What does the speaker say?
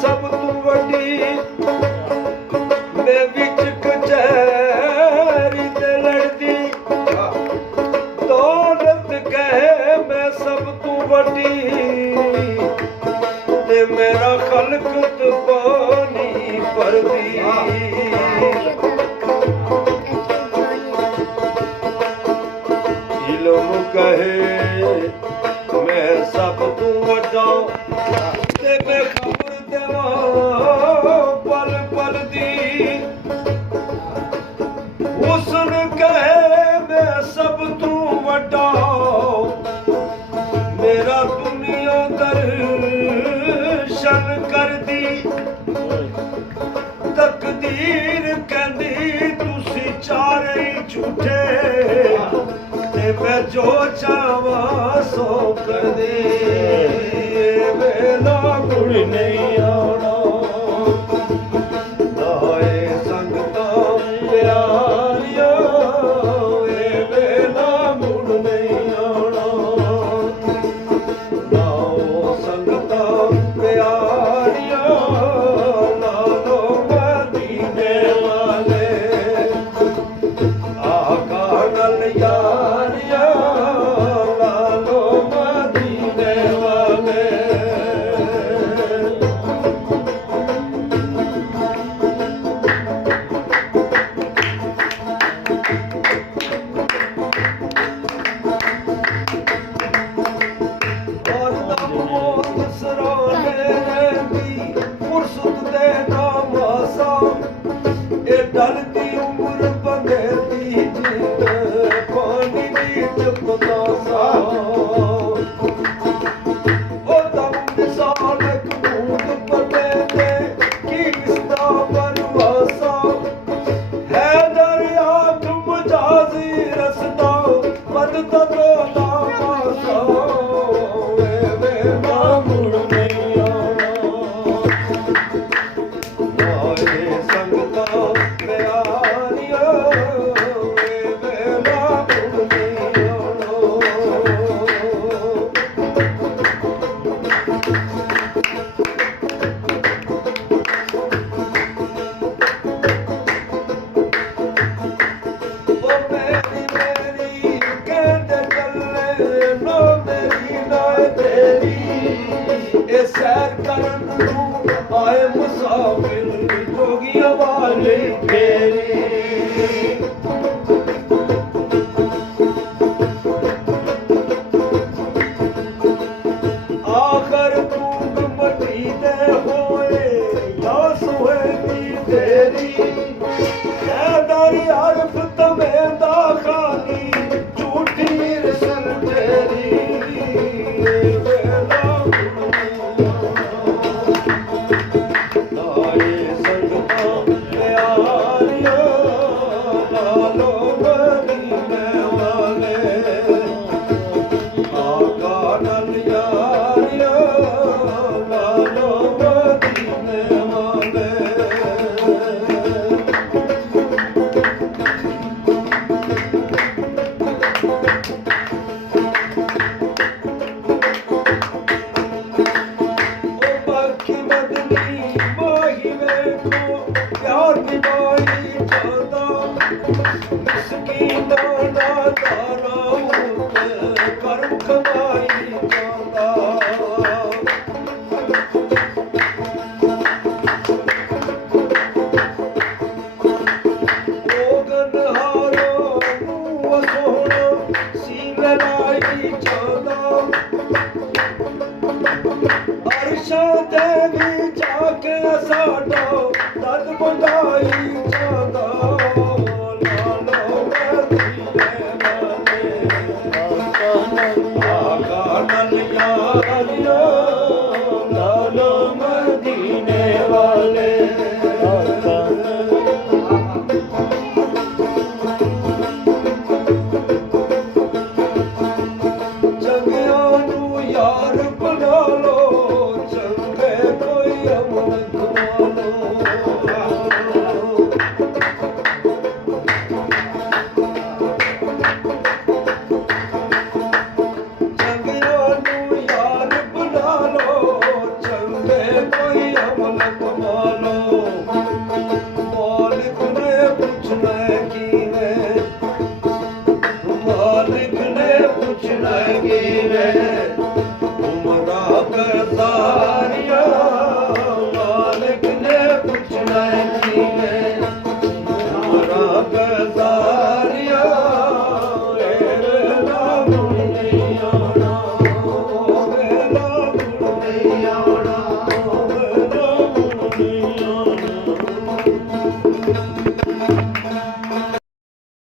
सब तू वड्डी मैं विच कचहरी ते लड़दी दौलत कहे मैं सब तू वड्डी ते मेरा खलकत पानी भरदी इल्म कहे मैं सब तू वड्डा ते मैं खबर देवा पल पल दी हुस्न कहे मैं सब तू वड्डा मेरा दुनिया दर्शन कर दी तकदीर कहंदी तुसी चारे झूठे ते मैं जो चाहवा सो कर दे वेला मुड़ नहीं आना नाए संगता प्यारिया वेला मुड़ नहीं आना नाओ संगता प्यारिया लालो मदीने वाले आका नल यारिया लालो मदीने वाले और दम मौत सराने रहंदी फुर्सत दे नाम आसा ए डलदी उम्र बंदे दी जीत पानी दी चपदा सा ओ दम मिसाल एक बूंद पते दे किसदा बनवासा है दरियात मुजाजी रसदा मदद दो नामासा वे मामुड़ नहीं आना नाए संगता प्यारिया वे मामुड़ नहीं आना ओ मेरी मेरी कहते चले नो मेरी ना तेरी ए सैर करन नू आए मुसाफिर जोगिया वाले तेरी आखर तूग मटी दे होए या सुहेली तेरी दारी आरफ तमें दा खानी झूठी रसल तेरी वेला नाए संगता प्यारिया लालो मदीने वाले आका नल यारिया लालो मदीने वाले ओ बाकी मदनी माही वेखो प्यार दी माही जादा मिसकीना दा दारा उते करम कमाई जादा ओगन हारो नू सोहना सीने लाई जादा अर्शा ते भी जाके साडा दद बंदाई जादा लालो मदीने वाले आका नल यारिया लालो मदीने वाले चंगिया नू यार बना लो चंगे कोई अमन कमा लो चंगिया नू यार बना लो चंगे कोई अमन ਆਉਣਾ ਆਵੇ ਰਾਵਣ ਨਹੀਂ ਆਣਾ